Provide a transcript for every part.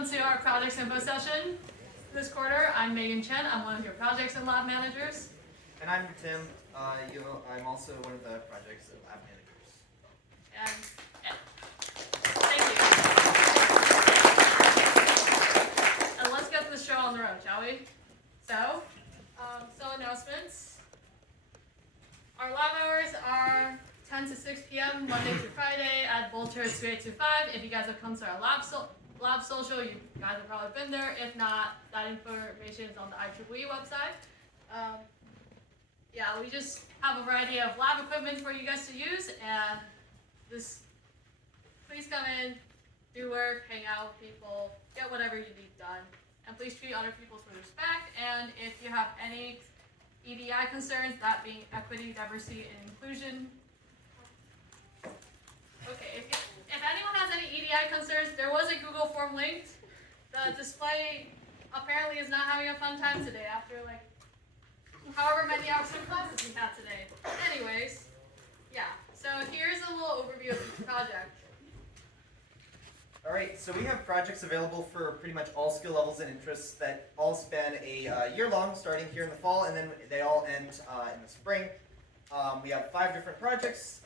welcome to our Projects Info session. This quarter, I'm Megan Chen. I'm one of your projects and lab managers. And I'm Tim. I'm also one of the projects and lab managers. Thank you. And let's get this show on the road, shall we? So announcements. Our lab hours are 10 to 6 p.m. Monday through Friday at Bolter 2825. If you guys have come to our lab social, you guys have probably been there. If not, that information is on the IEEE website. We just have a variety of lab equipment for you guys to use, and just please come in, do work, hang out with people, get whatever you need done, and please treat other people with respect. And if you have any EDI concerns, that being equity, diversity, and inclusion. Okay, if anyone has any EDI concerns, there was a Google form linked. The display apparently is not having a fun time today after however many hours of classes we had today. Anyways, so here's a little overview of each project. Alright, so we have projects available for pretty much all skill levels and interests that all span a year long, starting here in the fall, and then they all end in the spring. We have 5 different projects.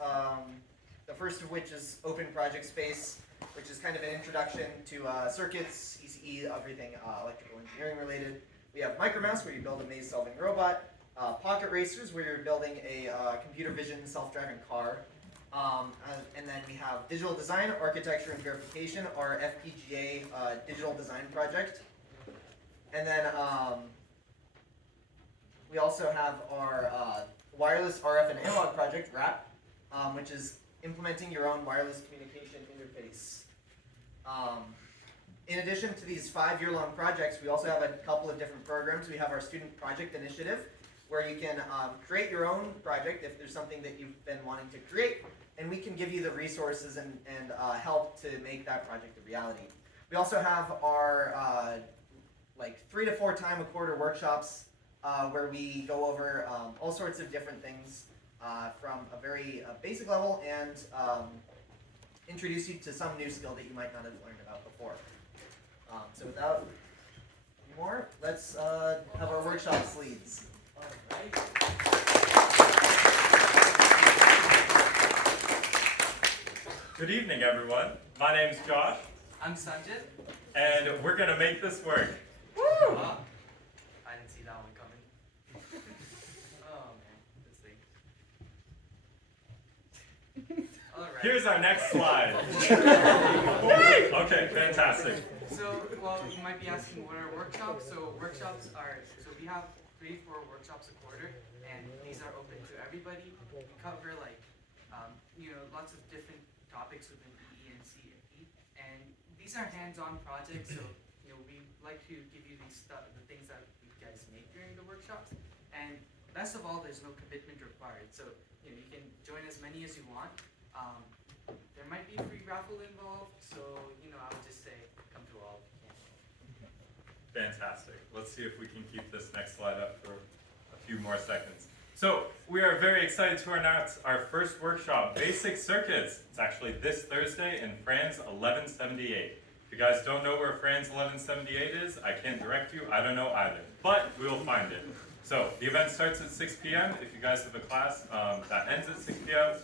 The first of which is Open Project Space, which is kind of an introduction to circuits, ECE, everything electrical engineering related. We have Micromouse, where you build a maze-solving robot. Pocket Racers, where you're building a computer vision self-driving car. And then we have Digital Design, Architecture, and Verification, our FPGA digital design project. And then we also have our Wireless RF and Analog project, WRAP, which is implementing your own wireless communication interface. In addition to these 5-year-long projects, we also have a couple of different programs. We have our Student Project Initiative, where you can create your own project if there's something that you've been wanting to create, and we can give you the resources and help to make that project a reality. We also have our 3 to 4 time a quarter workshops where we go over all sorts of different things from a very basic level and introduce you to some new skill that you might not have learned about before. So without any more, let's have our workshops leads. Good evening, everyone. My name's Josh. I'm Sanjit. And we're going to make this work. Woo! Oh, I didn't see that one coming. Oh, man. This thing. All right. Here's our next slide. Okay, fantastic. So, you might be asking what are workshops? So we have 3 to 4 workshops a quarter, and these are open to everybody. We cover lots of different topics within EE and CE, and these are hands-on projects. So we like to give you the things that you guys make during the workshops, and best of all, there's no commitment required. So you can join as many as you want. There might be a free raffle involved, so I would just say come to all if you can. Fantastic. Let's see if we can keep this next slide up for a few more seconds. So we are very excited to announce our first workshop, Basic Circuits. It's actually this Thursday in Franz 1178. If you guys don't know where Franz 1178 is, I can't direct you. I don't know either, but we will find it. So the event starts at 6 p.m. If you guys have a class that ends at 6 p.m.,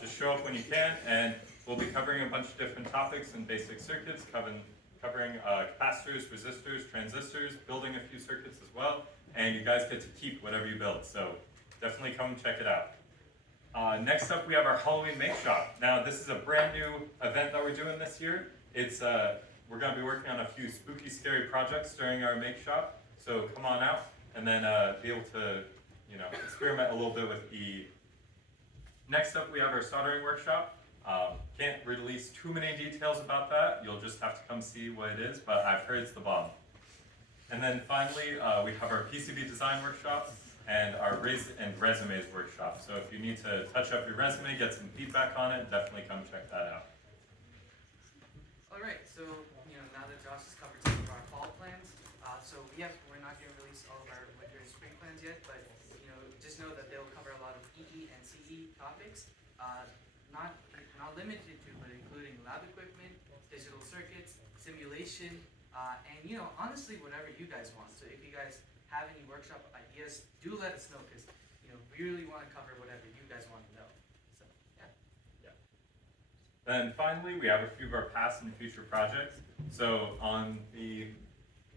just show up when you can, and we'll be covering a bunch of different topics in basic circuits, covering capacitors, resistors, transistors, building a few circuits as well, and you guys get to keep whatever you build. So definitely come check it out. Next up, we have our Halloween Make Shop. Now, this is a brand new event that we're doing this year. It's we're going to be working on a few spooky, scary projects during our Make Shop. So come on out and then be able to, experiment a little bit with EE. Next up, we have our soldering workshop. Can't release too many details about that. You'll just have to come see what it is, but I've heard it's the bomb. And then finally, we have our PCB design workshop and our resumes workshop. So if you need to touch up your resume, get some feedback on it, definitely come check that out. All right, so now that Josh has covered some of our fall plans, we're not going to release all of our winter and spring plans yet, but just know that they'll cover a lot of EE and CE topics, not limited to, but including lab equipment, digital circuits, simulation, And honestly, whatever you guys want. So if you guys have any workshop ideas, do let us know, because we really want to cover whatever you guys want to know. So yeah. Then finally, we have a few of our past and future projects. So on the,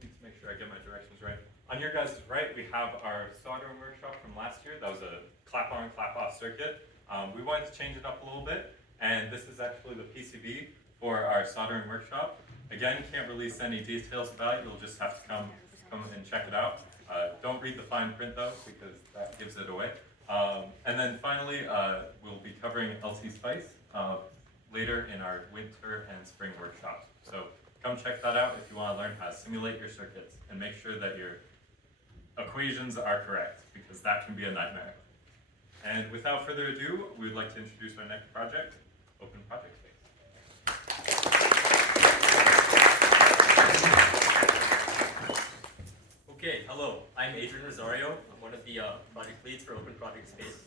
need to make sure I get my directions right. On your guys' right, we have our soldering workshop from last year. That was a clap-on, clap-off circuit. We wanted to change it up a little bit, and this is actually the PCB for our soldering workshop. Again, can't release any details about it. You'll just have to come and check it out. Don't read the fine print though, because that gives it away. And then finally, we'll be covering LT Spice later in our winter and spring workshops. So come check that out if you want to learn how to simulate your circuits and make sure that your equations are correct, because that can be a nightmare. And without further ado, we would like to introduce our next project, Open Project Space. Okay, hello. I'm Adrian Rosario. I'm one of the project leads for Open Project Space.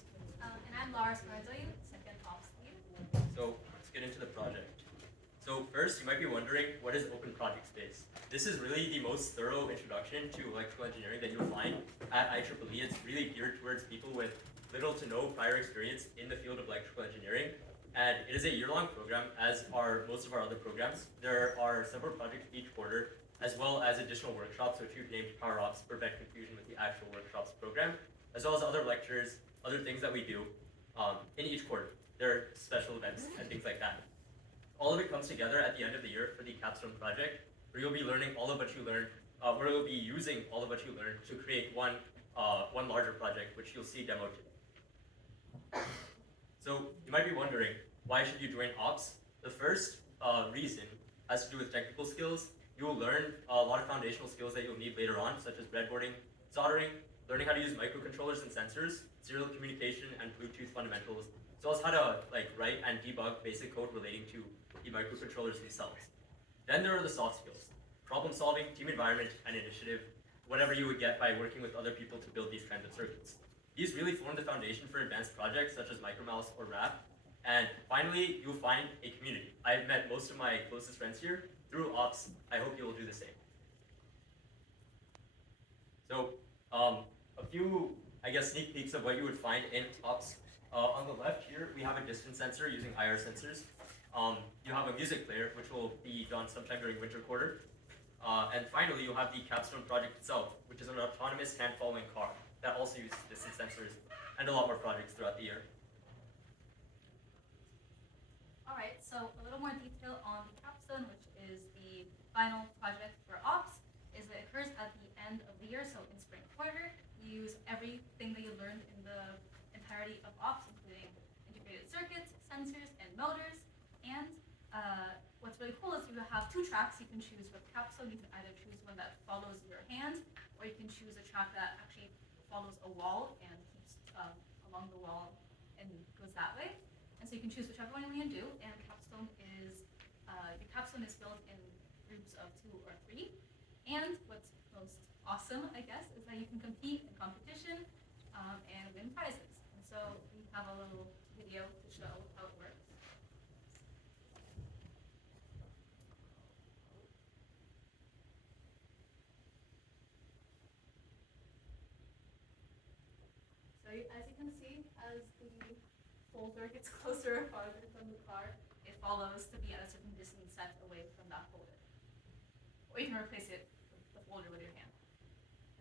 And I'm Lars Mardoy, second ops lead. So let's get into the project. So first, you might be wondering, what is Open Project Space? This is really the most thorough introduction to electrical engineering that you'll find at IEEE. It's really geared towards people with little to no prior experience in the field of electrical engineering. And it is a year-long program, as are most of our other programs. There are several projects each quarter, as well as additional workshops, which we've named Power Ops to prevent confusion with the actual workshops program, as well as other lectures, other things that we do in each quarter. There are special events and things like that. All of it comes together at the end of the year for the capstone project, where you'll be learning all of what you learned, where you'll be using all of what you learned to create one larger project, which you'll see demoed today. So you might be wondering, why should you join ops? The first reason has to do with technical skills. You will learn a lot of foundational skills that you'll need later on, such as breadboarding, soldering, learning how to use microcontrollers and sensors, serial communication, and Bluetooth fundamentals, as well as how to write and debug basic code relating to the microcontrollers themselves. Then there are the soft skills: problem solving, team environment, and initiative, whatever you would get by working with other people to build these kinds of circuits. These really form the foundation for advanced projects such as Micromouse or RAP. And finally, you'll find a community. I've met most of my closest friends here through ops. I hope you will do the same. So a few, sneak peeks of what you would find in ops. On the left here, we have a distance sensor using IR sensors. You have a music player, which will be done sometime during winter quarter. And finally, you'll have the capstone project itself, which is an autonomous hand-following car that also uses distance sensors, and a lot more projects throughout the year. Alright, so a little more detail on the capstone, which is the final project for ops, is that it occurs at the end of the year, so in spring quarter. You use everything that you learned in the entirety of ops, including integrated circuits, sensors, and motors. And what's really cool is you have two tracks you can choose for the capstone. You can either choose one that follows your hand, or you can choose a track that actually follows a wall and keeps along the wall and goes that way. And so you can choose whichever one you want to do. And capstone is your capstone is built in groups of 2 or 3. And what's most awesome, I guess, is that you can compete in competition and win prizes. And so we have a little video to show how it works. So as you can see, as the folder gets closer or farther from the car, it follows to be at a certain distance set away from that folder. Or you can replace it with the folder with your hand.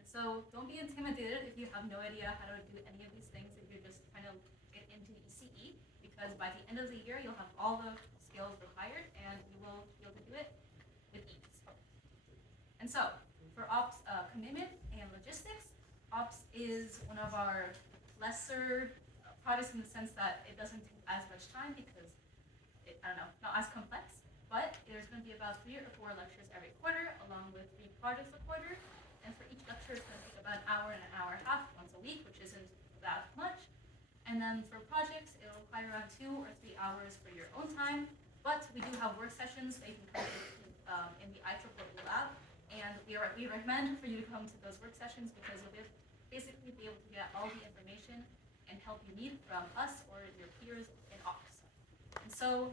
And so don't be intimidated if you have no idea how to do any of these things, if you're just trying to get into ECE, because by the end of the year, you'll have all the skills required and you will be able to do it with ease. And so, for ops commitment and logistics, ops is one of our lesser products in the sense that it doesn't take as much time because not as complex, but there's going to be about 3 or 4 lectures every quarter, along with 3 projects a quarter, and for each lecture it's going to take about an hour and an hour and a half once a week, which isn't that much. And then for projects, it'll require around 2 or 3 hours for your own time, but we do have work sessions that you can come to in the IEEE lab, and we recommend for you to come to those work sessions because you'll basically be able to get all the information and help you need from us or your peers in ops. And so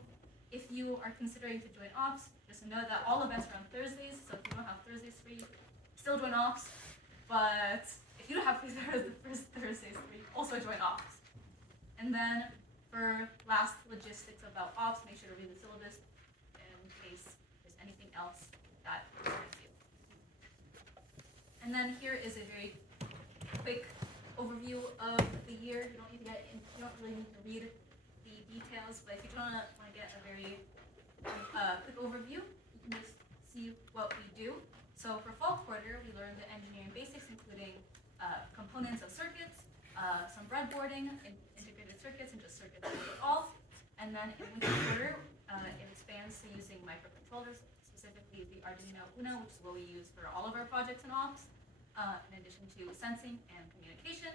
if you are considering to join ops, just know that all events are on Thursdays, so if you don't have Thursdays free, still join ops. But if you don't have Thursdays free, also join ops. And then for last logistics about ops, make sure to read the syllabus in case there's anything else that concerns you. And then here is a very quick overview of the year. You don't need to get in, you don't really need to read the details, but if you don't want to get a very quick overview, you can just see what we do. So for fall quarter, we learned the engineering basics, including components of circuits, some breadboarding, integrated circuits, and just circuits overall. And then in winter quarter, it expands to using microcontrollers, specifically the Arduino Uno, which is what we use for all of our projects and ops, in addition to sensing and communication.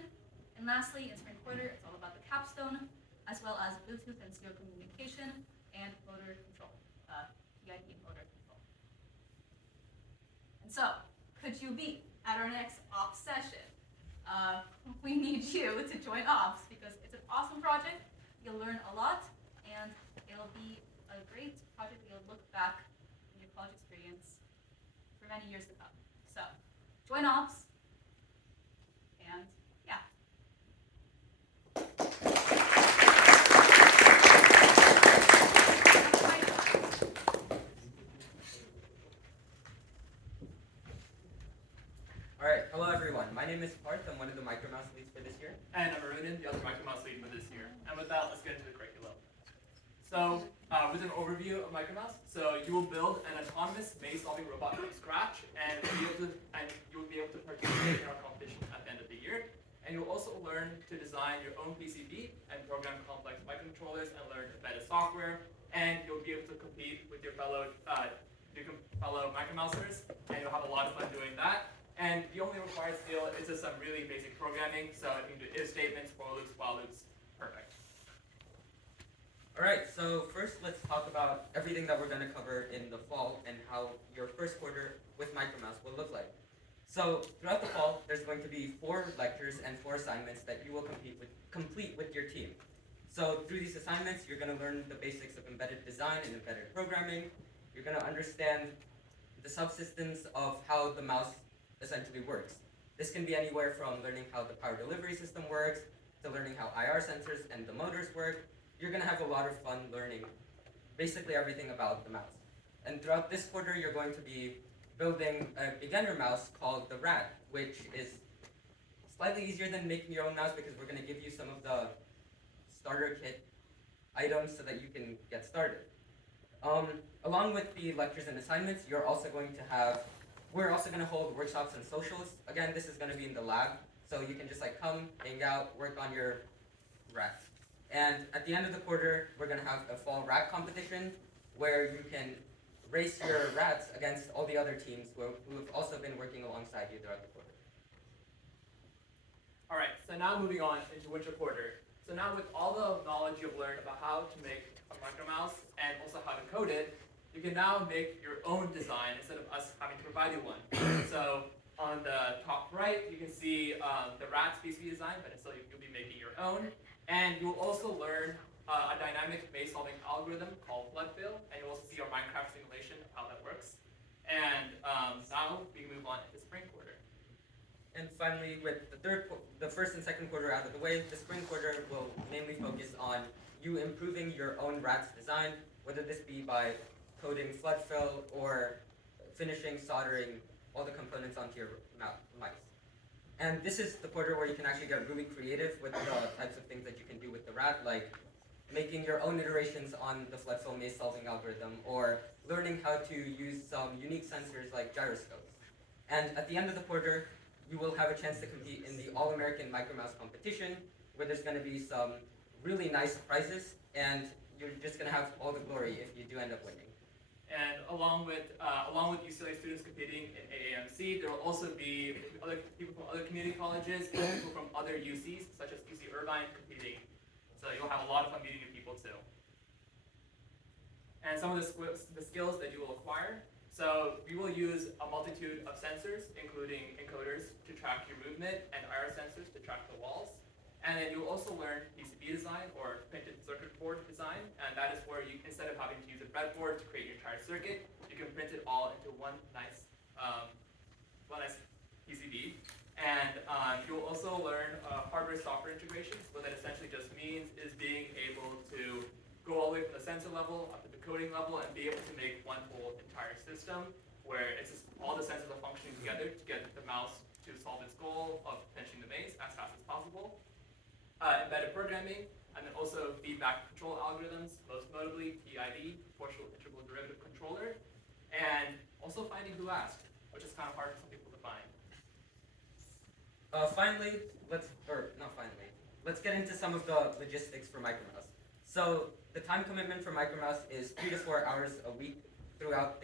And lastly, in spring quarter, it's all about the capstone, as well as Bluetooth and serial communication and motor control, PID motor control. And so, could you be at our next ops session? We need you to join ops because it's an awesome project. You'll learn a lot, and it'll be a great project that you'll look back in your college experience for many years to come. So, join ops, and yeah. Alright, hello everyone. My name is Parth. I'm one of the Micromouse leads for this year. And I'm Arunan, the other Micromouse lead for this year. And with that, let's get into the curriculum. So, with an overview of Micromouse, so you will build an autonomous maze-solving robot from scratch, and you will be able to participate in our competition at the end of the year. And you'll also learn to design your own PCB and program complex microcontrollers and learn embedded software. And you'll be able to compete with your fellow Micromousers, and you'll have a lot of fun doing that. And the only required skill is just some really basic programming, so you can do if statements, for loops, while loops, perfect. Alright, so first let's talk about everything that we're going to cover in the fall and how your first quarter with Micromouse will look like. So throughout the fall, there's going to be 4 lectures and 4 assignments that you will complete with your team. So through these assignments, you're going to learn the basics of embedded design and embedded programming. You're going to understand the subsystems of how the mouse essentially works. This can be anywhere from learning how the power delivery system works, to learning how IR sensors and the motors work. You're going to have a lot of fun learning basically everything about the mouse. And throughout this quarter, you're going to be building a beginner mouse called the Rat, which is slightly easier than making your own mouse because we're going to give you some of the starter kit items so that you can get started. Along with the lectures and assignments, we're also going to hold workshops and socials. Again, this is going to be in the lab, so you can just come, hang out, work on your rat. And at the end of the quarter, we're going to have a fall rat competition where you can race your rats against all the other teams who have also been working alongside you throughout the quarter. Alright, so now moving on into winter quarter. So now with all the knowledge you've learned about how to make a Micromouse and also how to code it, you can now make your own design instead of us having to provide you one. So on the top right, you can see the rat's PCB design, but instead you'll be making your own. And you'll also learn a dynamic maze-solving algorithm called floodfill, and you'll also see our Minecraft simulation of how that works. And now we move on to the spring quarter. And finally, with the first and second quarter out of the way, the spring quarter will mainly focus on you improving your own rat's design, whether this be by coding floodfill or finishing soldering all the components onto your mice. And this is the quarter where you can actually get really creative with the types of things that you can do with the rat, like making your own iterations on the floodfill maze solving algorithm, or learning how to use some unique sensors like gyroscopes. And at the end of the quarter, you will have a chance to compete in the All-American Micromouse competition, where there's going to be some really nice prizes, and you're just going to have all the glory if you do end up winning. And along with UCLA students competing in AAMC, there will also be other people from other community colleges and people from other UCs, such as UC Irvine, competing. So you'll have a lot of fun meeting new people too. And some of the skills that you will acquire. So we will use a multitude of sensors, including encoders to track your movement and IR sensors to track the walls. And then you'll also learn PCB design or printed circuit board design, and that is where you, instead of having to use a breadboard to create your entire circuit, you can print it all into one nice PCB. And you'll also learn hardware-software integrations. What that essentially just means is being able to go all the way from the sensor level up to the coding level and be able to make one whole entire system where it's just all the sensors are functioning together to get the mouse to solve its goal of pinching the maze as fast as possible. Embedded programming, and then also feedback control algorithms, most notably PID, proportional integral derivative controller, and also finding who asked, which is kind of hard for some people to find. Let's get into some of the logistics for Micromouse. So the time commitment for Micromouse is 3 to 4 hours a week throughout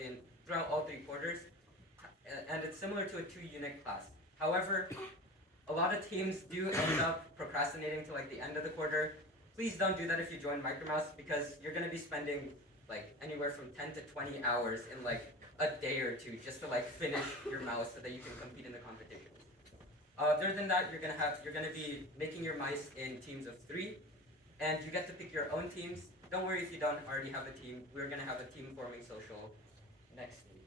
all 3 quarters, and it's similar to a 2-unit class. However, a lot of teams do end up procrastinating to like the end of the quarter. Please don't do that if you join Micromouse, because you're going to be spending like anywhere from 10 to 20 hours in like a day or two just to like finish your mouse so that you can compete in the competition. Other than that, you're gonna be making your mice in teams of 3, and you get to pick your own teams. Don't worry if you don't already have a team. We're gonna have a team forming social next week.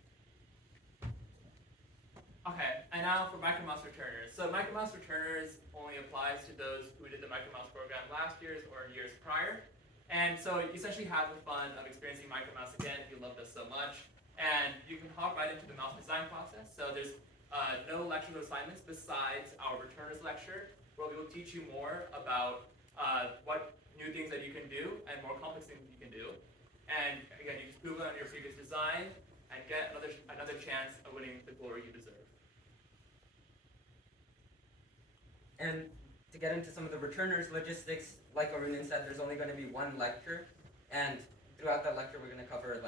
Okay, and now for Micromouse returners. So Micromouse returners only applies to those who did the Micromouse program last year's or years prior. And so you essentially have the fun of experiencing Micromouse again if you loved us so much. And you can hop right into the mouse design process. So there's no lecture assignments besides our returners lecture, where we will teach you more about what new things that you can do and more complex things you can do. And again, you just prove it on your previous design and get another chance of winning the glory you deserve. And to get into some of the returners logistics, like Arunan said, there's only going to be 1 lecture, and throughout that lecture we're going to cover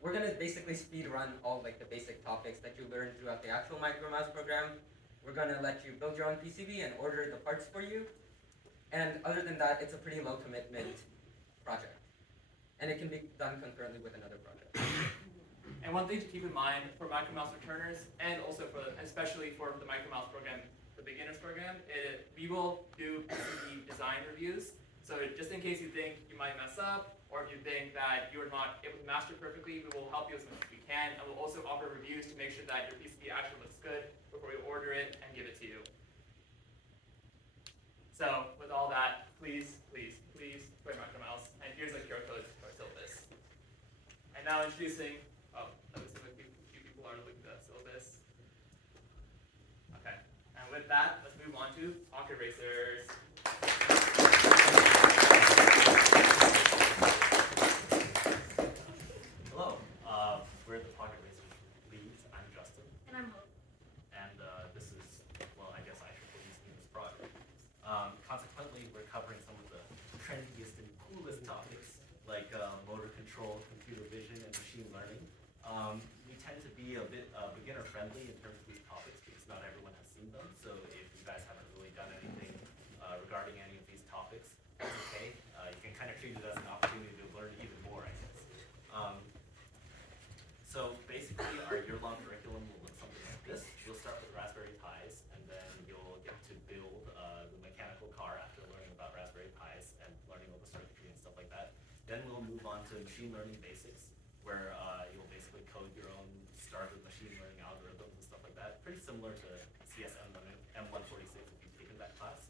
we're going to basically speed run all like the basic topics that you learn throughout the actual Micromouse program. We're going to let you build your own PCB and order the parts for you. And other than that, it's a pretty low commitment project. And it can be done concurrently with another project. And one thing to keep in mind for Micromouse returners, and also especially for the Micromouse program, the beginners program, we will do PCB design reviews. So just in case you think you might mess up, or if you think that you're not able to master perfectly, we will help you as much as we can, and we'll also offer reviews to make sure that your PCB actually looks good before we order it and give it to you. So with all that, please join Micromouse, and here's a QR code for our syllabus. And now introducing, let me see if a few people are looking at the syllabus. Okay, and with that, let's move on to Pocket Racers. Hello, we're the Pocket Racers leads. I'm Justin, And I'm Hope. and this is, well, I guess I should release this project. Consequently, we're covering some of the trendiest and coolest topics, like motor control, computer vision, and machine learning. We tend to be a bit beginner-friendly in terms of these topics because not everyone has seen them, so if you guys haven't really done anything regarding any of these topics, it's okay. You can kind of treat it as an opportunity to learn even more, I guess. So basically, our year-long curriculum will look something like this. You'll start with Raspberry Pis, and then you'll get to build the mechanical car after learning about Raspberry Pis and learning all the circuitry and stuff like that. Then we'll move on to machine learning basics, where you'll basically code your own starter machine learning algorithms and stuff like that. Pretty similar to CSM M146 if you've taken that class.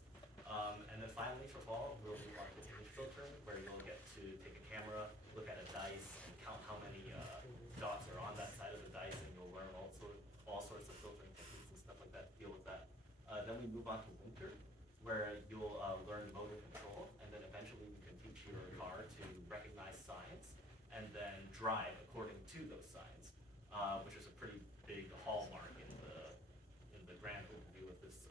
And then finally, for fall, we'll move on to image filtering, where you'll get to take a camera, look at a dice, and count how many dots are on that side of the dice, and you'll learn all sorts of filtering techniques and stuff like that to deal with that. Then we move on to winter, where you'll learn motor control, and then eventually we can teach your car to recognize signs and then drive according to those signs, which is a pretty big hallmark in the grand overview of this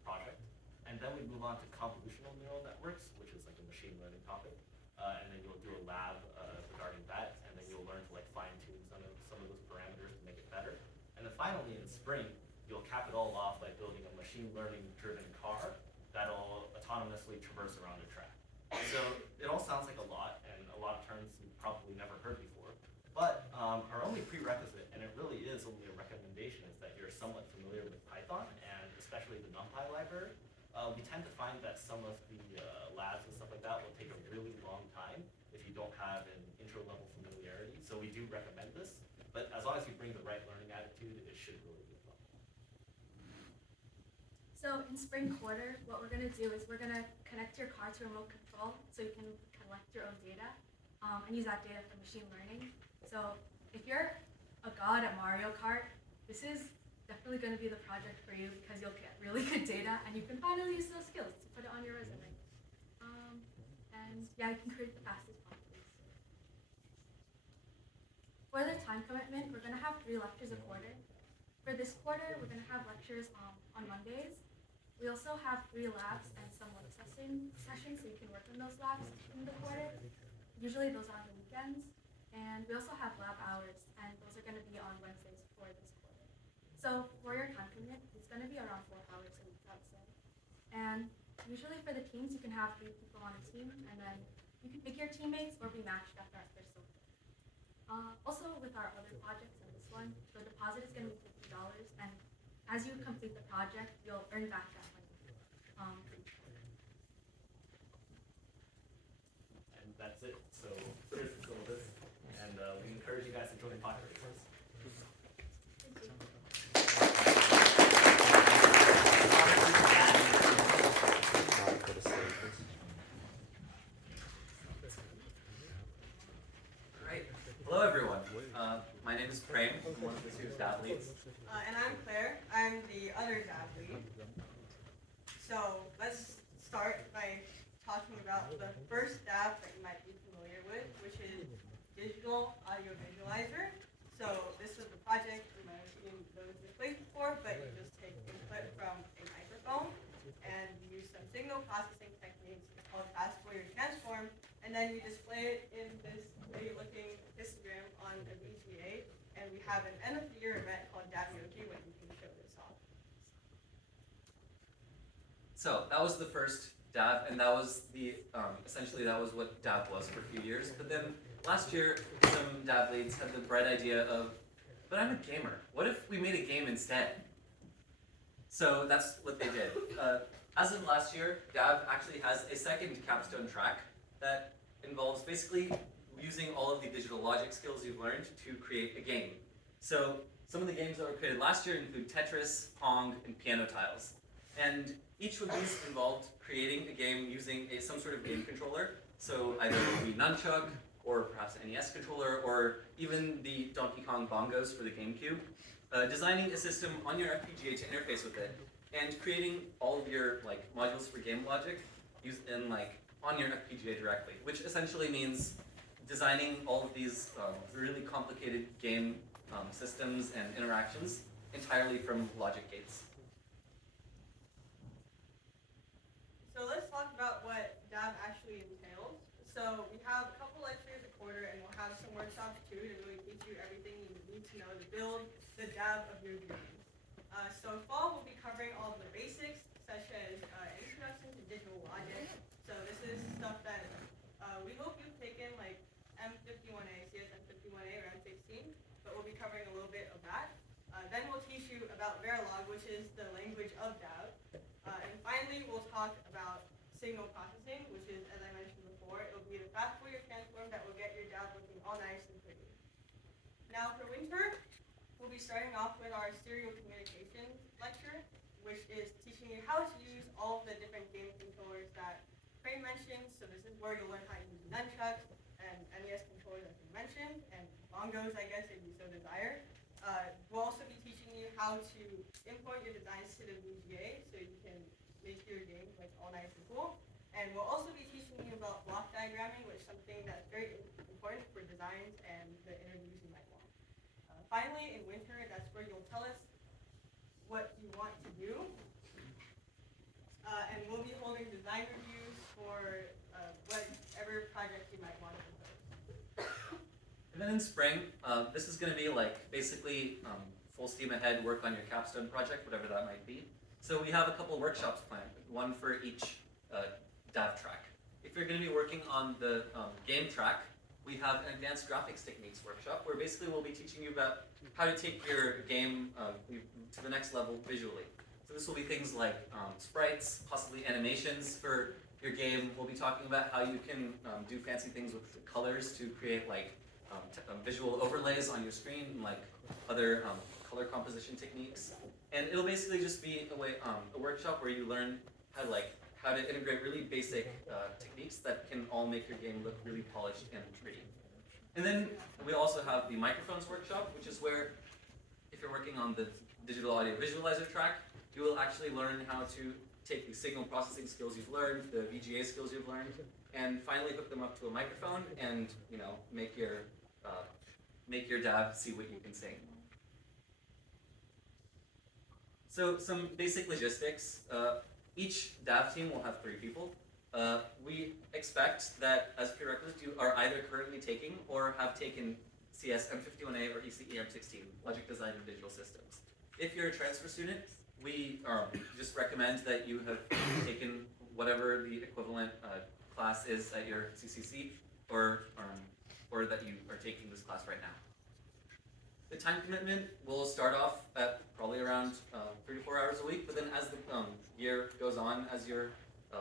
project. And then we move on to convolutional neural networks, which is like a machine learning topic. And then you'll do a lab regarding that, and then you'll learn to like fine tune some of those parameters to make it better. And then finally in spring, you'll cap it all off by building a machine learning driven car that'll autonomously traverse around a track. So it all sounds like a lot, and a lot of terms you've probably never heard before. But our only prerequisite, and it really is only a recommendation, is that you're somewhat familiar with Python, and especially the NumPy library. we tend to find that some of the labs and stuff like that will take a really long time if you don't have an intro level familiarity. So we do recommend this, but as long as you bring the right learning attitude, it should really be fun. So in spring quarter, what we're gonna do is we're gonna connect your car to remote control so you can collect your own data and use that data for machine learning. So if you're a god at Mario Kart, this is definitely gonna be the project for you because you'll get really good data and you can finally use those skills to put it on your resume. And yeah, you can create the fastest projects. For the time commitment, we're gonna have 3 lectures a quarter. For this quarter, we're gonna have lectures on Mondays. We also have 3 labs and some work sessions, so you can work on those labs in the quarter. Usually those are on the weekends. And we also have lab hours, and those are gonna be on Wednesdays for this quarter. So for your time commitment, it's gonna be around 4 hours a week, I would say. And usually for the teams, you can have 3 people on a team, and then you can pick your teammates or be matched after they're so good. Also, with our other projects and this one, the deposit is going to be $50, and as you complete the project, you'll earn back that money. And that's it. So here's the syllabus, and we encourage you guys to join pod races. Great. Hello, everyone. My name is Prem. I'm one of the 2 staff leads. And I'm Claire. I'm the other DAB lead. So let's start by talking about the first DAB that you might be familiar with, which is Digital Audio Visualizer. So this was the project you might have seen those displays before, but you just take input from a microphone and you use some signal processing techniques called fast Fourier transform, and then you display it in this great-looking histogram on a VGA. And we have an end-of-the-year event called Dabioki when we can show this off. So that was the first DAB, and that was the essentially that was what DAB was for a few years. But then last year, some DAB leads had the bright idea of, but I'm a gamer. What if we made a game instead? So that's what they did. As of last year, DAB actually has a second capstone track that involves basically using all of the digital logic skills you've learned to create a game. So some of the games that were created last year include Tetris, Pong, and piano tiles. And each of these involved creating a game using some sort of game controller. So either the Nunchuk, or perhaps an NES controller, or even the Donkey Kong bongos for the GameCube. Designing a system on your FPGA to interface with it, and creating all of your modules for game logic on your FPGA directly, which essentially means designing all of these really complicated game systems and interactions entirely from logic gates. So let's talk about what DAB actually entails. So we have a couple lectures a quarter, and we'll have some workshops too to really teach you everything you need to know to build the DAB of your dreams. So fall we'll be covering all of the basics, such as introduction to digital logic. So this is stuff that we hope you've taken like M51A, CS M51A, or M16, but we'll be covering a little bit of that. Then we'll teach you about Verilog, which is the language of DAB. And finally, we'll talk about signal processing, which is, as I mentioned before, it will be the fast Fourier transform that will get your DAB looking all nice and pretty. Now for winter, we'll be starting off with our stereo communication lecture, which is teaching you how to use all of the different game controllers that Craig mentioned. So this is where you'll learn how to use nunchucks and NES controllers, as we mentioned, and bongos, I guess, if you so desire. We'll also be teaching you how to import your designs to the VGA so you can make your games all nice and cool. And we'll also be teaching you about block diagramming, which is something that's very important for designs and the interviews you might want. Finally, in winter, that's where you'll tell us what you want to do. And we'll be holding design reviews for whatever project you might want to propose. And then in spring, this is going to be basically full steam ahead work on your capstone project, whatever that might be. So we have a couple workshops planned, one for each DAV track. If you're going to be working on the game track, we have an advanced graphics techniques workshop where basically we'll be teaching you about how to take your game to the next level visually. So this will be things like sprites, possibly animations for your game. We'll be talking about how you can do fancy things with the colors to create like visual overlays on your screen, and like other color composition techniques. And it'll basically just be a workshop where you learn how to integrate really basic techniques that can all make your game look really polished and pretty. And then we also have the microphones workshop, which is where, if you're working on the digital audio visualizer track, you will actually learn how to take the signal processing skills you've learned, the VGA skills you've learned, and finally hook them up to a microphone and make your DAV see what you can sing. So some basic logistics. Each DAV team will have 3 people. We expect that as prerequisites you are either currently taking or have taken CS M51A or ECE M16, Logic Design and Digital Systems. If you're a transfer student, we just recommend that you have taken whatever the equivalent class is at your CCC, or that you are taking this class right now. The time commitment will start off at probably around 3 to 4 hours a week, but then as the year goes on, as you're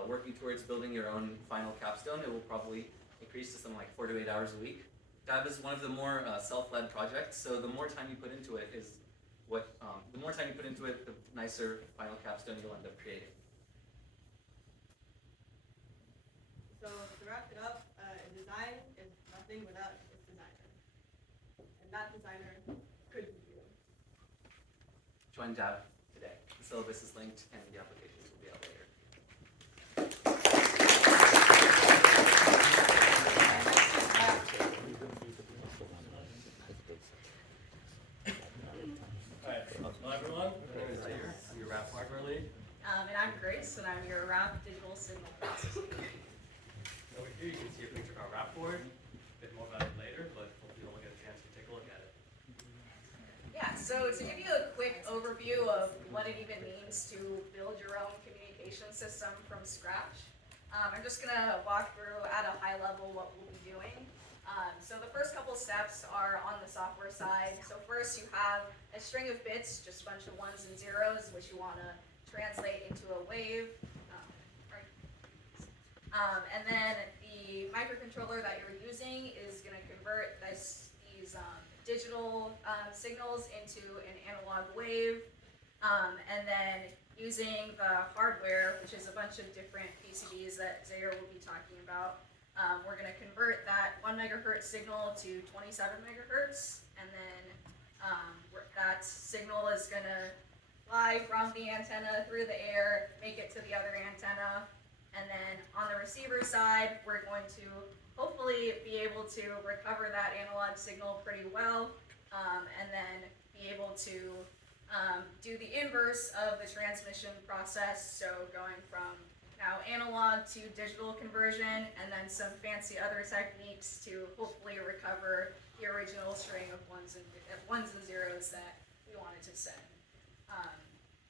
working towards building your own final capstone, it will probably increase to something like 4 to 8 hours a week. DAV is one of the more self-led projects, so the more time you put into it the nicer final capstone you'll end up creating. So to wrap it up, design is nothing without its designer. And that designer could be you. Join DAV today. The syllabus is linked and the applications will be out later. Hello everyone, my name is Zaire. I'm your RAP hardware lead. And I'm Grace, and I'm your RAP digital signal processing. Over here you can see a picture of our RAP board. A bit more about it later, but hopefully you'll get a chance to take a look at it. Yeah, so to give you a quick overview of what it even means to build your own communication system from scratch, I'm just going to walk through at a high level what we'll be doing. So the first couple steps are on the software side. So first you have a string of bits, just a bunch of ones and zeros, which you want to translate into a wave. And then the microcontroller that you're using is going to convert these digital signals into an analog wave. And then using the hardware, which is a bunch of different PCBs that Zaire will be talking about, we're going to convert that 1 megahertz signal to 27 megahertz, and then that signal is going to fly from the antenna through the air, make it to the other antenna, and then on the receiver side, we're going to hopefully be able to recover that analog signal pretty well, and then be able to do the inverse of the transmission process, so going from now analog to digital conversion, and then some fancy other techniques to hopefully recover the original string of ones and zeros that we wanted to send.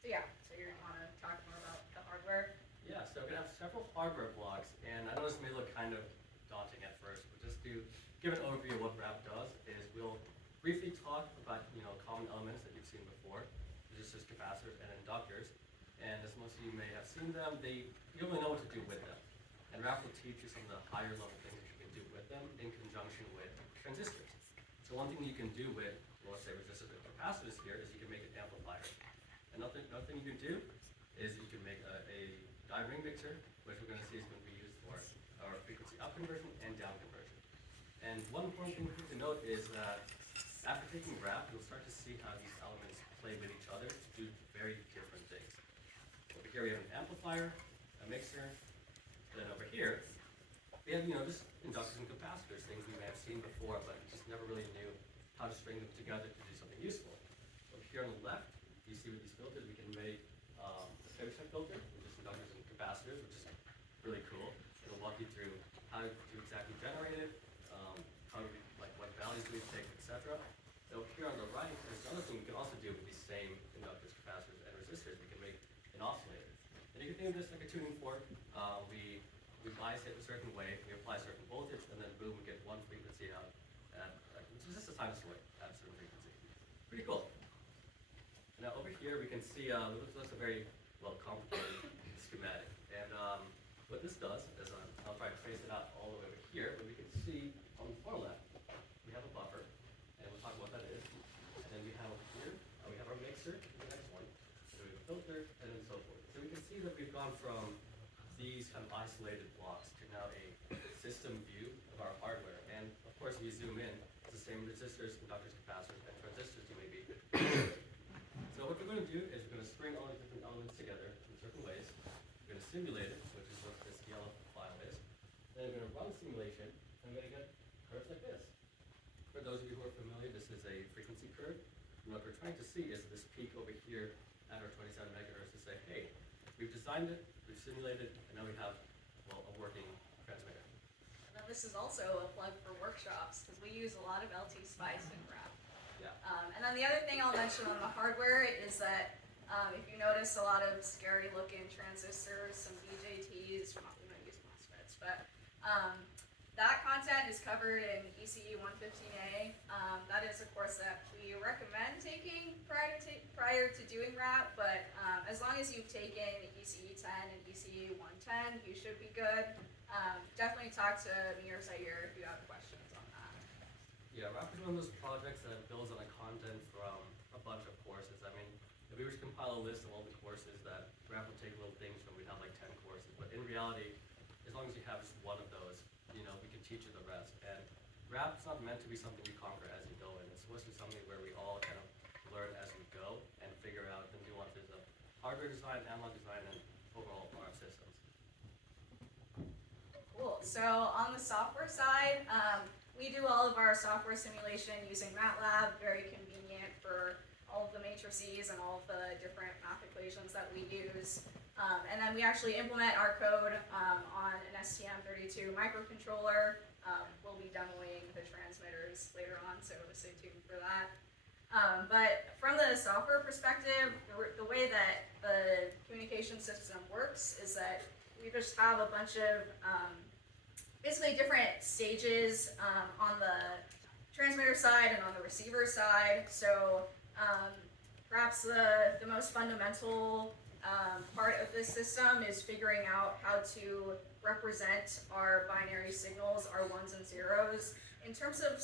So yeah, so you want to talk more about the hardware? Yeah, so we're going to have several hardware blocks, and I know this may look kind of daunting at first, but just to give an overview of what RAP does is we'll briefly talk about common elements that you've seen before, resistors, capacitors, and inductors. And as most of you may have seen them, you don't really know what to do with them. And RAP will teach you some of the higher level things that you can do with them in conjunction with transistors. So one thing you can do with, well, let's say resistors and capacitors here is you can make an amplifier. Another thing you can do is you can make a die ring mixer, which we're going to see is going to be used for our frequency up conversion and down conversion. And one important thing to note is that after taking RAP, you'll start to see how these elements play with each other to do very different things. Over here we have an amplifier, a mixer, and then over here we have just inductors and capacitors, things we may have seen before, but we just never really knew how to string them together to do something useful. Over here on the left, you see with these filters we can make a Fibonacci filter with just inductors and capacitors, which is really cool. It'll walk you through how to exactly generate it, what values do we take, etc. So here on the right, there's another thing we can also do with these same inductors, capacitors, and resistors. We can make an oscillator. And you can think of this like a tuning fork. We bias it a certain way, we apply a certain voltage, and then boom, we get one frequency out, which is just a sinusoid at a certain frequency. Pretty cool. Now over here, here we can see that's a very well complicated schematic. And what this does is I'll try to trace it out all the way over here, but we can see on the far left we have a buffer, and we'll talk about what that is. And then we have over here we have our mixer, the next one, and we have a filter, and then so forth. So we can see that we've gone from these kind of isolated blocks to now a system view of our hardware. And of course, we zoom in, it's the same resistors, conductors, capacitors, and transistors you may be. So what we're going to do is we're going to string all these different elements together in certain ways. We're going to simulate it, which is what this yellow file is. Then we're going to run the simulation, and we're going to get curves like this. For those of you who are familiar, this is a frequency curve. And what we're trying to see is this peak over here at our 27 megahertz to say, hey, we've designed it, we've simulated, and now we have, well, a working transmitter. And then this is also a plug for workshops, because we use a lot of LT Spice in RAP. Yeah. And then the other thing I'll mention on the hardware is that if you notice a lot of scary looking transistors, some BJTs, we don't use MOSFETs, but that content is covered in ECE 115A. That is a course that we recommend taking prior to doing RAP, but as long as you've taken ECE 10 and ECE 110, you should be good. Definitely talk to me or Zaire if you have questions on that. Yeah, RAP is one of those projects that builds on a content from a bunch of courses. I mean, if we were to compile a list of all the courses that RAP would take little things from, we'd have like 10 courses. But in reality, as long as you have just one of those, we can teach you the rest. And RAP is not meant to be something you conquer as you go in. It's supposed to be something where we all kind of learn as we go and figure out the nuances of hardware design, analog design, and overall RF systems. Cool. So on the software side, we do all of our software simulation using MATLAB, very convenient for all of the matrices and all of the different math equations that we use. And then we actually implement our code on an STM32 microcontroller. We'll be demoing the transmitters later on, so stay tuned for that. But from the software perspective, the way that the communication system works is that we just have a bunch of basically different stages on the transmitter side and on the receiver side. So perhaps the most fundamental part of this system is figuring out how to represent our binary signals, our ones and zeros, in terms of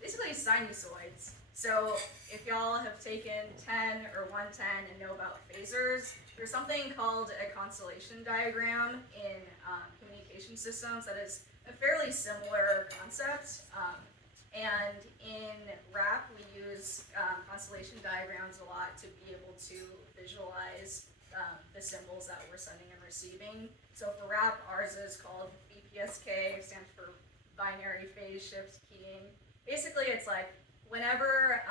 basically sinusoids. So if y'all have taken 10 or 110 and know about phasors, there's something called a constellation diagram in communication systems that is a fairly similar concept. And in RAP, we use constellation diagrams a lot to be able to visualize the symbols that we're sending and receiving. So for RAP, ours is called BPSK, stands for binary phase shift keying. Basically, it's like whenever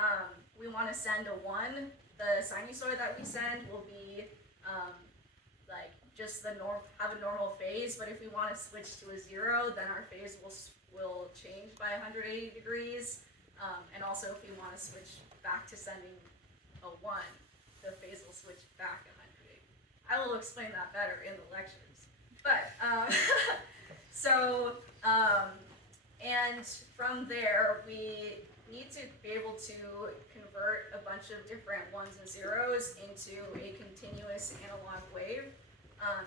we want to send a 1, the sinusoid that we send will be like just have a normal phase, but if we want to switch to a 0, then our phase will change by 180 degrees. And also if we want to switch back to sending a 1, the phase will switch back 180. I will explain that better in the lectures. But, and from there, we need to be able to convert a bunch of different 1s and 0s into a continuous analog wave.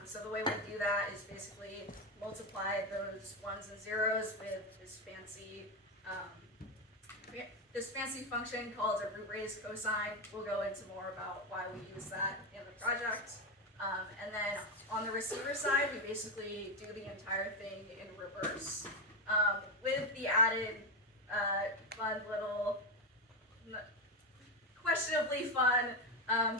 So the way we do that is basically multiply those 1s and 0s with this fancy function called a root raised cosine. We'll go into more about why we use that in the project. And then on the receiver side, we basically do the entire thing in reverse. With the added fun little, questionably fun,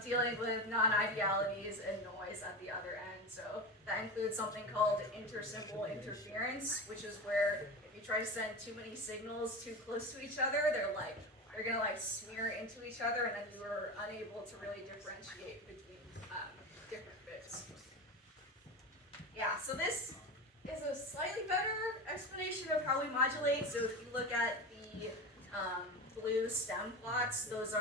dealing with non-idealities and noise at the other end. So that includes something called intersymbol interference, which is where if you try to send too many signals too close to each other, they're gonna smear into each other, and then you are unable to really differentiate between different bits. Yeah, so this is a slightly better explanation of how we modulate. So if you look at the blue stem plots, those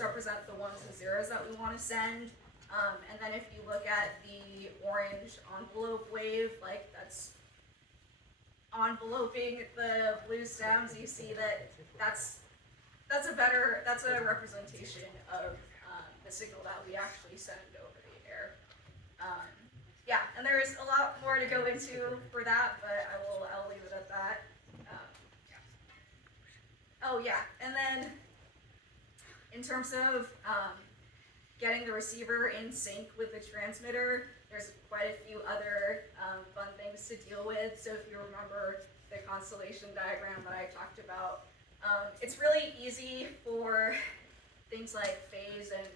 represent the 1s and 0s that we want to send. And then if you look at the orange envelope wave, that's enveloping the blue stems, you see that that's that's a representation of the signal that we actually send over the air. Yeah, and there's a lot more to go into for that, but I'll leave it at that. Oh yeah, and then in terms of getting the receiver in sync with the transmitter, there's quite a few other fun things to deal with. So if you remember the constellation diagram that I talked about, it's really easy for things like phase and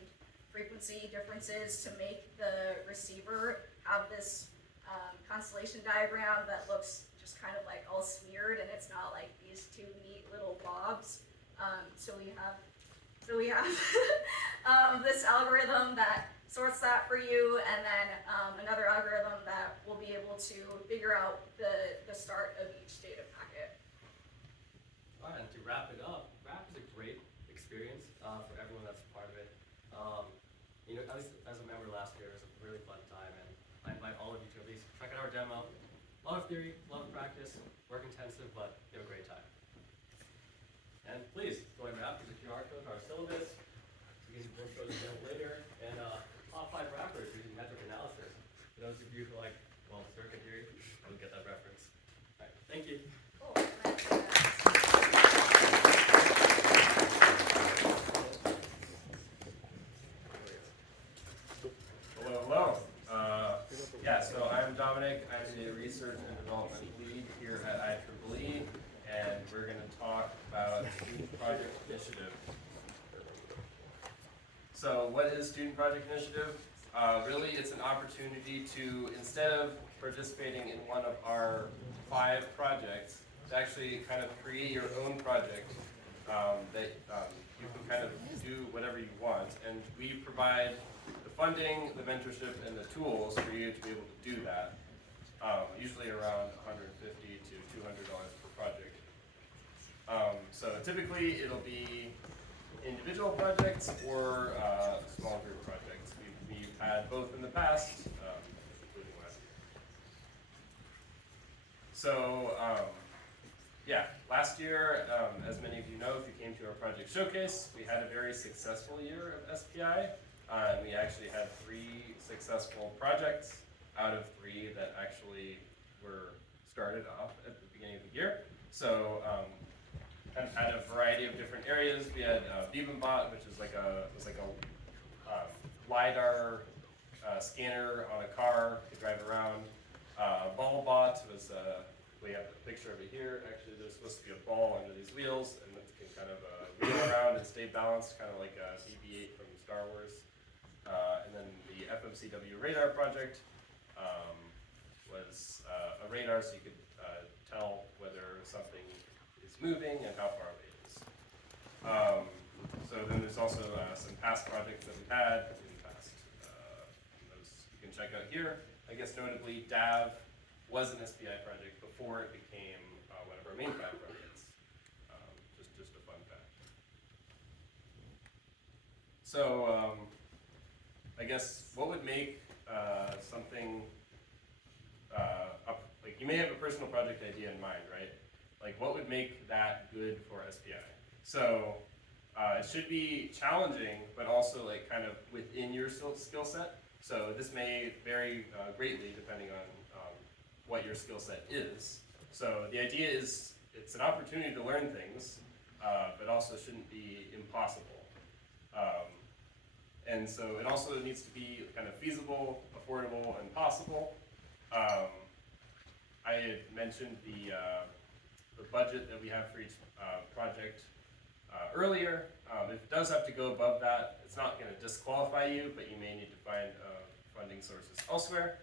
frequency differences to make the receiver have this constellation diagram that looks just kind of like all smeared, and it's not like these two neat little blobs. So we have this algorithm that sorts that for you, and then another algorithm that will be able to figure out the start of each data packet. Alright, and to wrap it up, RAP is a great experience for everyone that's part of it. You know, at least as a member last year, it was a really fun time, and I invite all of you to at least check out our demo. A lot of theory, a lot of practice, work intensive, but you have a great time. And please, going RAP, use a QR code to our syllabus, so you can work those down later, and top 5 rappers using metric analysis. For those of you who like, well, circuit theory, you'll get that reference. Alright, thank you. Cool. Hello. Yeah, so I'm Dominic. I'm the Research and Development Lead here at IEEE, and we're going to talk about Student Project Initiative. So what is Student Project Initiative? Really, it's an opportunity to, instead of participating in one of our 5 projects, to actually kind of create your own project that you can kind of do whatever you want. And we provide the funding, the mentorship, and the tools for you to be able to do that, usually around $150 to $200 per project. So typically it'll be individual projects or small group projects. We've had both in the past, including last year. So yeah, last year, as many of you know, if you came to our project showcase, we had a very successful year of SPI. We actually had 3 successful projects out of 3 that actually were started off at the beginning of the year. So kind of had a variety of different areas. We had Bebembot, which is like a LiDAR scanner on a car to drive around. Ballbot was we have a picture of it here. Actually, there's supposed to be a ball under these wheels, and it can kind of wheel around and stay balanced, kind of like a BB-8 from Star Wars. And then the FMCW radar project was a radar, so you could tell whether something is moving and how far away it is. So then there's also some past projects that we've had in the past. Those you can check out here. I guess notably, DAV was an SPI project before it became one of our main 5 projects. Just a fun fact. So I guess what would make something like, you may have a personal project idea in mind, right? Like, what would make that good for SPI? So it should be challenging, but also like kind of within your skill set. So this may vary greatly depending on what your skill set is. So the idea is it's an opportunity to learn things, but also shouldn't be impossible. And so it also needs to be kind of feasible, affordable, and possible. I had mentioned the budget that we have for each project earlier. If it does have to go above that, it's not going to disqualify you, but you may need to find funding sources elsewhere.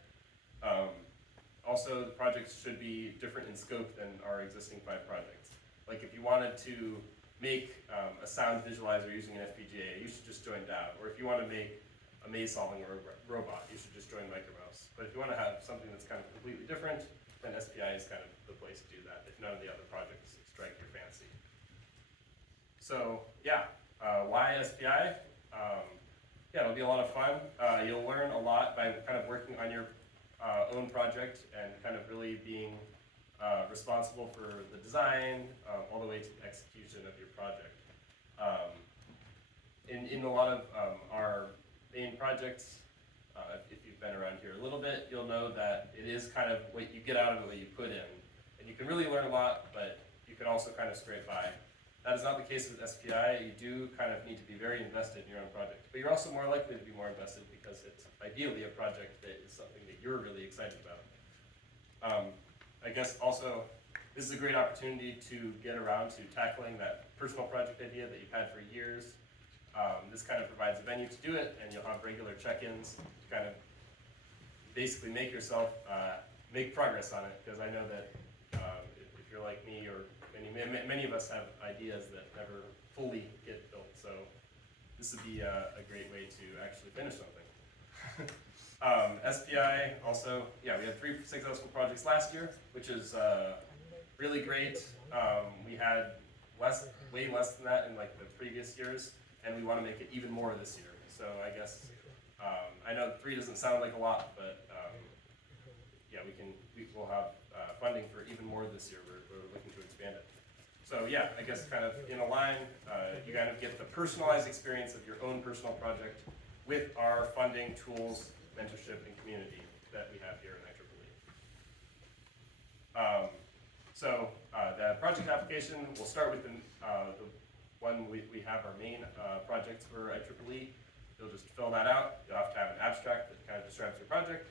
Also, the projects should be different in scope than our existing 5 projects. Like if you wanted to make a sound visualizer using an FPGA, you should just join DAV. Or if you want to make a maze solving robot, you should just join Micromouse. But if you want to have something that's kind of completely different, then SPI is kind of the place to do that, if none of the other projects strike your fancy. So yeah, why SPI? Yeah, it'll be a lot of fun. You'll learn a lot by kind of working on your own project and kind of really being responsible for the design all the way to the execution of your project. In a lot of our main projects, if you've been around here a little bit, you'll know that it is kind of what you get out of it, what you put in. And you can really learn a lot, but you can also kind of scrape by. That is not the case with SPI. You do kind of need to be very invested in your own project. But you're also more likely to be more invested because it's ideally a project that is something that you're really excited about. I guess also, this is a great opportunity to get around to tackling that personal project idea that you've had for years. This kind of provides a venue to do it, and you'll have regular check-ins to kind of basically make yourself make progress on it. Because I know that if you're like me, or many of us have ideas that never fully get built. So this would be a great way to actually finish something. SPI also, yeah, we had 3 successful projects last year, which is really great. We had way less than that in like the previous years, and we want to make it even more this year. So I guess I know 3 doesn't sound like a lot, but yeah, we'll have funding for even more this year. We're looking to expand it. So yeah, I guess kind of in a line, you kind of get the personalized experience of your own personal project with our funding, tools, mentorship, and community that we have here in IEEE. So the project application, we'll start with the one we have our main projects for IEEE. You'll just fill that out. You'll have to have an abstract that kind of describes your project.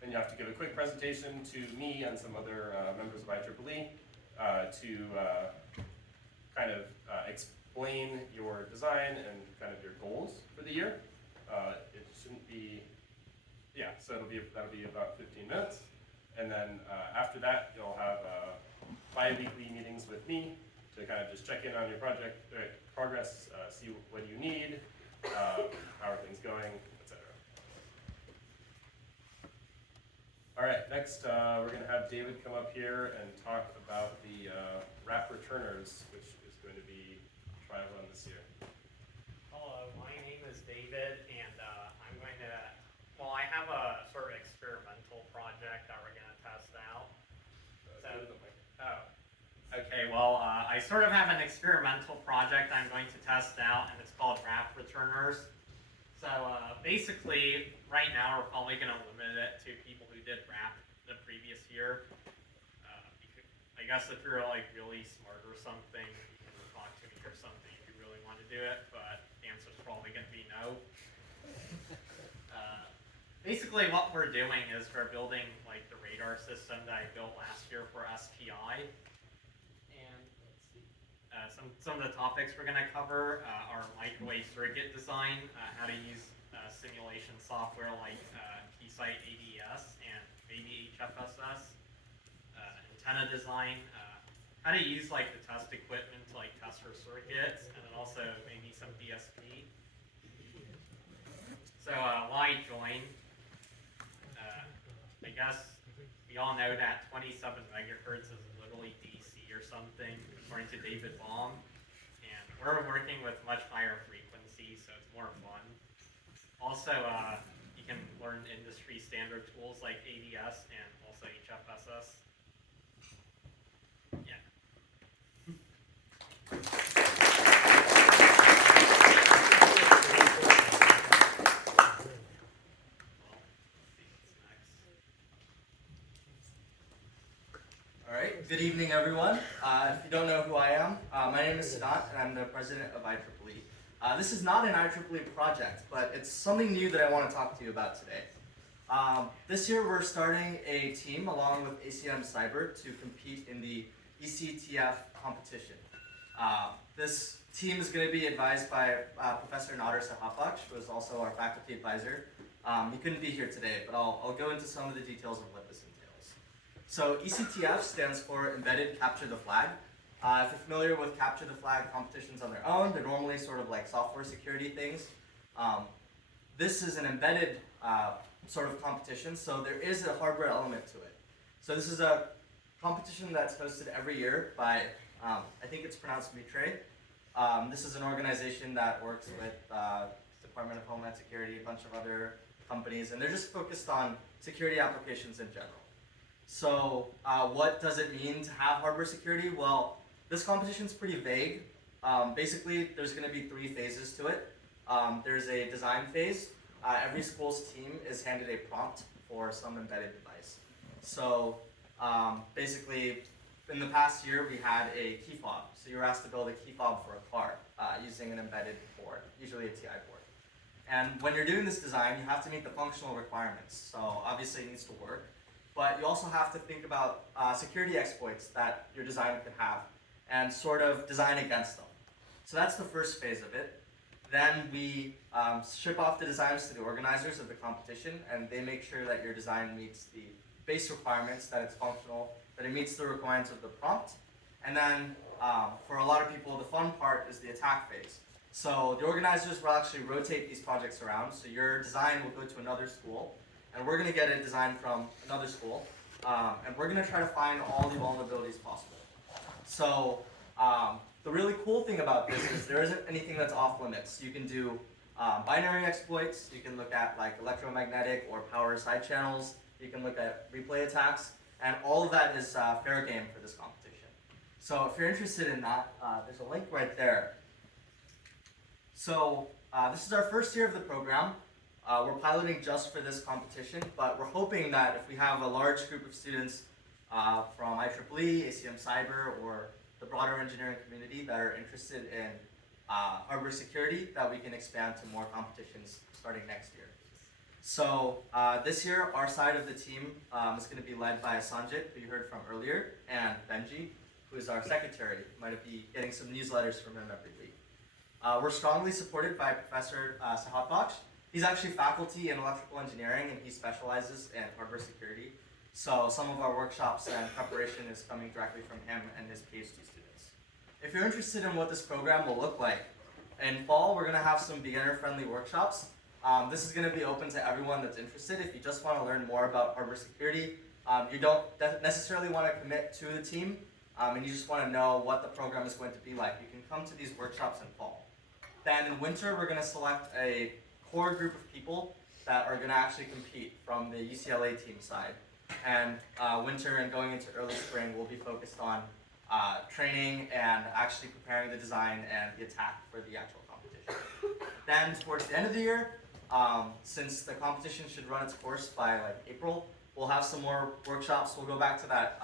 Then you have to give a quick presentation to me and some other members of IEEE to kind of explain your design and kind of your goals for the year. It shouldn't be, yeah, so that'll be about 15 minutes. And then after that, you'll have bi-weekly meetings with me to kind of just check in on your project progress, see what you need, how are things going, etc. All right, next we're going to have David come up here and talk about the wrap returners, which is going to be trial run this year. Hello, my name is David, and I'm going to, well, I have a sort of experimental project that we're going to test out. Okay, well, I sort of have an experimental project I'm going to test out, and it's called wrap returners. So basically, right now we're probably going to limit it to people who did wrap the previous year. I guess if you're like really smart or something, you can talk to me or something if you really want to do it, but the answer is probably going to be no. Basically what we're doing is we're building like the radar system that I built last year for SPI. And let's see. Some of the topics we're going to cover are microwave circuit design, how to use simulation software like Keysight ADS and maybe HFSS, antenna design, how to use like the test equipment to like test our circuits, and then also maybe some DSP. So why join? I guess we all know that 27 megahertz is literally DC or something, according to David Baum. And we're working with much higher frequencies, so it's more fun. Also, you can learn industry standard tools like ADS and also HFSS. Yeah. Good evening, everyone. If you don't know who I am, my name is Siddhant, and I'm the president of IEEE. This is not an IEEE project, but it's something new that I want to talk to you about today. This year, we're starting a team along with ACM Cyber to compete in the ECTF competition. This team is going to be advised by Professor Nader Sahapaksh, who is also our faculty advisor. He couldn't be here today, but I'll go into some of the details of what this entails. So ECTF stands for Embedded Capture the Flag. If you're familiar with Capture the Flag competitions on their own, they're normally sort of like software security things. This is an embedded sort of competition, so there is a hardware element to it. So this is a competition that's hosted every year by, I think it's pronounced Mitre. This is an organization that works with Department of Homeland Security, a bunch of other companies, and they're just focused on security applications in general. So what does it mean to have hardware security? Well, this competition is pretty vague. Basically, there's going to be 3 phases to it. There's a design phase. Every school's team is handed a prompt for some embedded device. So basically, in the past year, we had a key fob. So you were asked to build a key fob for a car using an embedded board, usually a TI board. And when you're doing this design, you have to meet the functional requirements. So obviously it needs to work. But you also have to think about security exploits that your design could have and sort of design against them. So that's the first phase of it. Then we ship off the designs to the organizers of the competition, and they make sure that your design meets the base requirements, that it's functional, that it meets the requirements of the prompt. And then for a lot of people, the fun part is the attack phase. So the organizers will actually rotate these projects around. So your design will go to another school, and we're going to get a design from another school, and we're going to try to find all the vulnerabilities possible. So the really cool thing about this is there isn't anything that's off limits. You can do binary exploits, you can look at like electromagnetic or power side channels, you can look at replay attacks, and all of that is fair game for this competition. So if you're interested in that, there's a link right there. So this is our first year of the program. We're piloting just for this competition, but we're hoping that if we have a large group of students from IEEE, ACM Cyber, or the broader engineering community that are interested in hardware security, that we can expand to more competitions starting next year. So this year, our side of the team is going to be led by Sanjit, who you heard from earlier, and Benji, who is our secretary. You might be getting some newsletters from him every week. We're strongly supported by Professor Sahat. He's actually faculty in electrical engineering, and he specializes in hardware security. So some of our workshops and preparation is coming directly from him and his PhD students. If you're interested in what this program will look like, in fall we're going to have some beginner-friendly workshops. This is going to be open to everyone that's interested. If you just want to learn more about hardware security, you don't necessarily want to commit to the team, and you just want to know what the program is going to be like, you can come to these workshops in fall. Then in winter, we're going to select a core group of people that are going to actually compete from the UCLA team side. And winter and going into early spring will be focused on training and actually preparing the design and the attack for the actual competition. Then towards the end of the year, since the competition should run its course by like April, we'll have some more workshops. We'll go back to that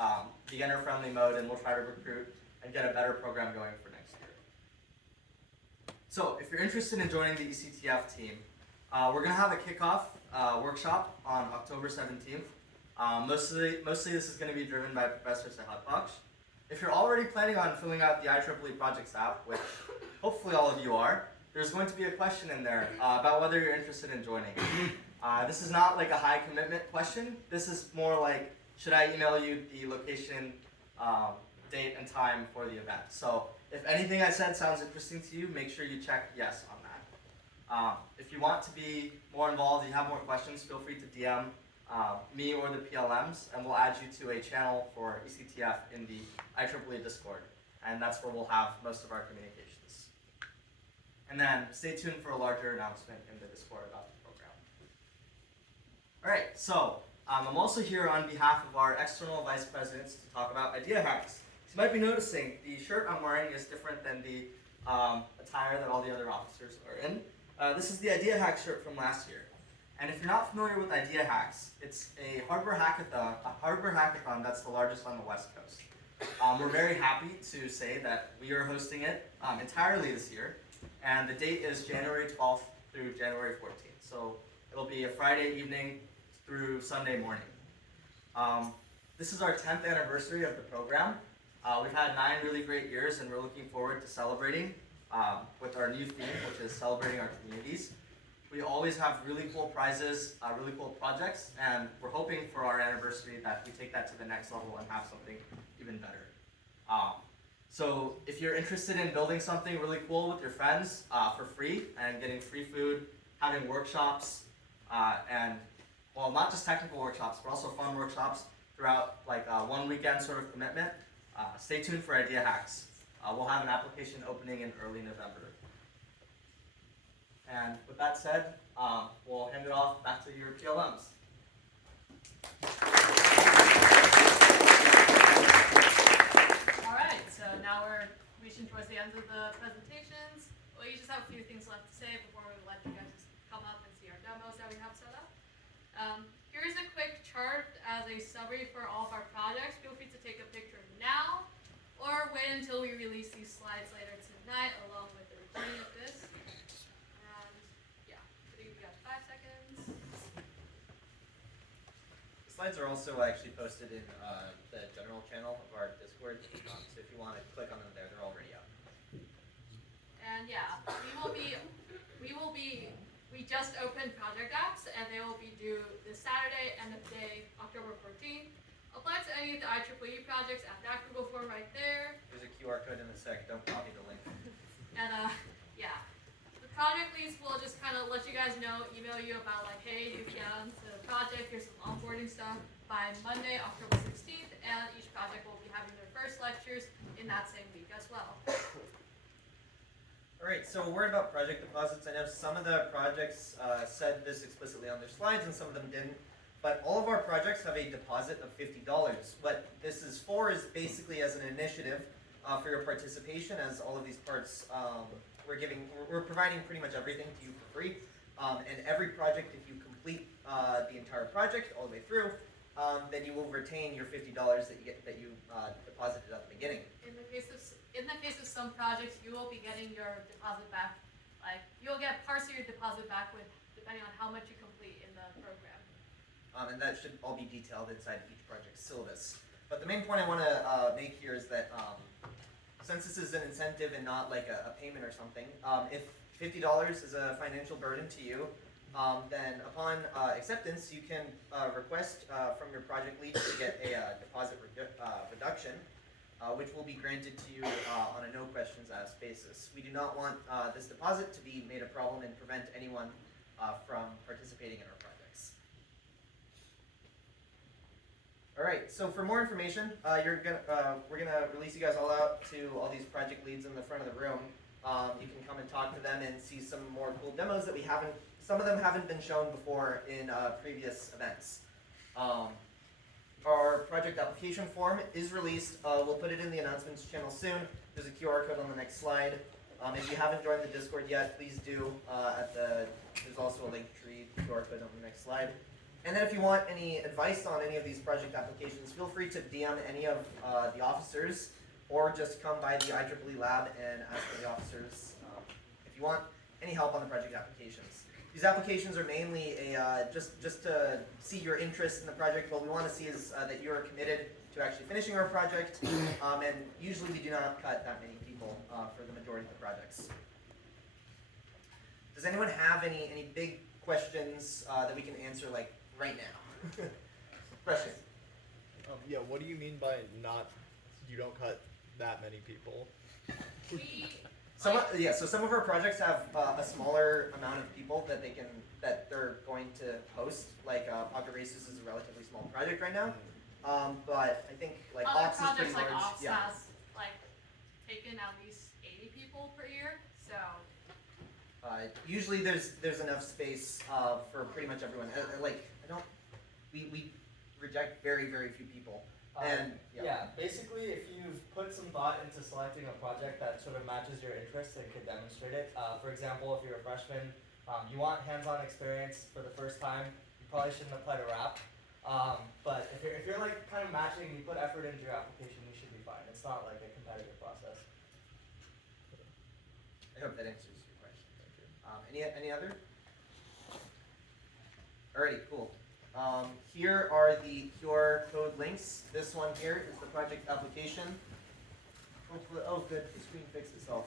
beginner-friendly mode, and we'll try to recruit and get a better program going for next year. So if you're interested in joining the ECTF team, we're going to have a kickoff workshop on October 17th. Mostly this is going to be driven by Professor Sahat. If you're already planning on filling out the IEEE Projects app, which hopefully all of you are, there's going to be a question in there about whether you're interested in joining. This is not like a high commitment question. This is more like, should I email you the location, date, and time for the event? So if anything I said sounds interesting to you, make sure you check yes on that. If you want to be more involved, you have more questions, feel free to DM me or the PLMs, and we'll add you to a channel for ECTF in the IEEE Discord, and that's where we'll have most of our communications. And then stay tuned for a larger announcement in the Discord about the program. All right, so I'm also here on behalf of our external vice presidents to talk about idea hacks. So you might be noticing the shirt I'm wearing is different than the attire that all the other officers are in. This is the idea hack shirt from last year. And if you're not familiar with Idea Hacks, it's a hardware hackathon that's the largest on the West Coast. We're very happy to say that we are hosting it entirely this year, and the date is January 12th through January 14th. So it'll be a Friday evening through Sunday morning. This is our 10th anniversary of the program. We've had 9 really great years, and we're looking forward to celebrating with our new theme, which is celebrating our communities. We always have really cool prizes, really cool projects, and we're hoping for our anniversary that we take that to the next level and have something even better. So if you're interested in building something really cool with your friends for free and getting free food, having workshops, and well, not just technical workshops, but also fun workshops throughout like one weekend sort of commitment, stay tuned for Idea Hacks. We'll have an application opening in early November. And with that said, we'll hand it off back to your PLMs. All right, so now information towards the end of the presentations. We just have a few things left to say before we let you guys just come up and see our demos that we have set up. Here's a quick chart as a summary for all of our projects. Feel free to take a picture now or wait until we release these slides later tonight along with the recording of this. And yeah, I think we got 5 seconds. The slides are also actually posted in the general channel of our Discord, so if you want to click on them there, they're already up. And yeah, we just opened project apps and they will be due this Saturday, end of day, October 14th. Apply to any of the IEEE projects at that Google form right there. There's a QR code in a sec, don't copy the link. And yeah, the project leads will just kind of let you guys know, email you about like, hey, you've gotten to the project, here's some onboarding stuff by Monday, October 16th, and each project will be having their first lectures in that same week as well. Alright, so a word about project deposits. I know some of the projects said this explicitly on their slides and some of them didn't, but all of our projects have a deposit of $50. What this is for is basically as an initiative for your participation, as all of these parts we're providing pretty much everything to you for free. And every project, if you complete the entire project all the way through, then you will retain your $50 that you deposited at the beginning. In the case of some projects, you will be getting your deposit back. Like you'll get parts of your deposit back depending on how much you complete in the program. And that should all be detailed inside each project's syllabus. But the main point I want to make here is that since this is an incentive and not like a payment or something, if $50 is a financial burden to you, then upon acceptance, you can request from your project lead to get a deposit reduction, which will be granted to you on a no questions asked basis. We do not want this deposit to be made a problem and prevent anyone from participating in our projects. Alright, so for more information, we're gonna release you guys all out to all these project leads in the front of the room. You can come and talk to them and see some more cool demos that some of them haven't been shown before in previous events. Our project application form is released. We'll put it in the announcements channel soon. There's a QR code on the next slide. If you haven't joined the Discord yet, please do. There's also a link tree QR code on the next slide. And then if you want any advice on any of these project applications, feel free to DM any of the officers, or just come by the IEEE lab and ask for the officers if you want any help on the project applications. These applications are mainly just to see your interest in the project. What we want to see is that you are committed to actually finishing our project, and usually we do not cut that many people for the majority of the projects. Does anyone have any big questions that we can answer like right now? Question. Yeah, what do you mean by you don't cut that many people? So some of our projects have a smaller amount of people that they're going to host. Like Pocket Races is a relatively small project right now, but I think like other Ops is pretty projects like large. Ops Yeah. has like taken at least 80 people per year. So Usually there's enough space for pretty much everyone. We reject very few people. And yeah, basically if you've put some thought into selecting a project that sort of matches your interests and can demonstrate it. For example, if you're a freshman, you want hands-on experience for the first time, you probably shouldn't apply to RAP. But if you're like kind of matching, you put effort into your application, you should be fine. It's not like a competitive process. I hope that answers your question. Thank you. Any other? Alrighty, cool. Here are the QR code links. This one here is the project application. Hopefully, oh good, the screen fixed itself.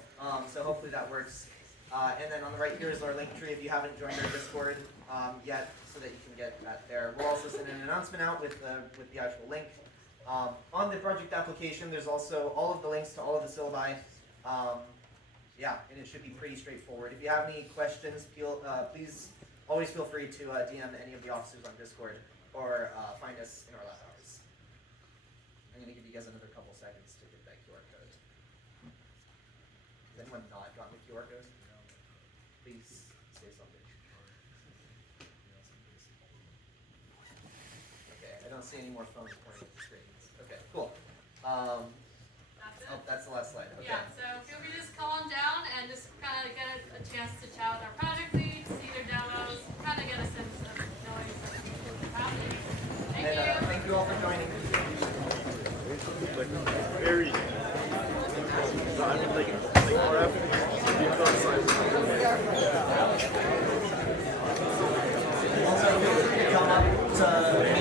So hopefully that works. And then on the right here is our link tree if you haven't joined our Discord yet, so that you can get that there. We'll also send an announcement out with the actual link. On the project application, there's also all of the links to all of the syllabi. Yeah, and it should be pretty straightforward. If you have any questions, please always feel free to DM any of the officers on Discord or find us in our lab hours. I'm going to give you guys another couple seconds to get that QR code. Has anyone not gotten the QR code? Please say something. Okay, I don't see any more phones pointing at the screens. Okay, cool. that's it. Oh, that's the last slide. Okay. Yeah, so Also, feel free to come up to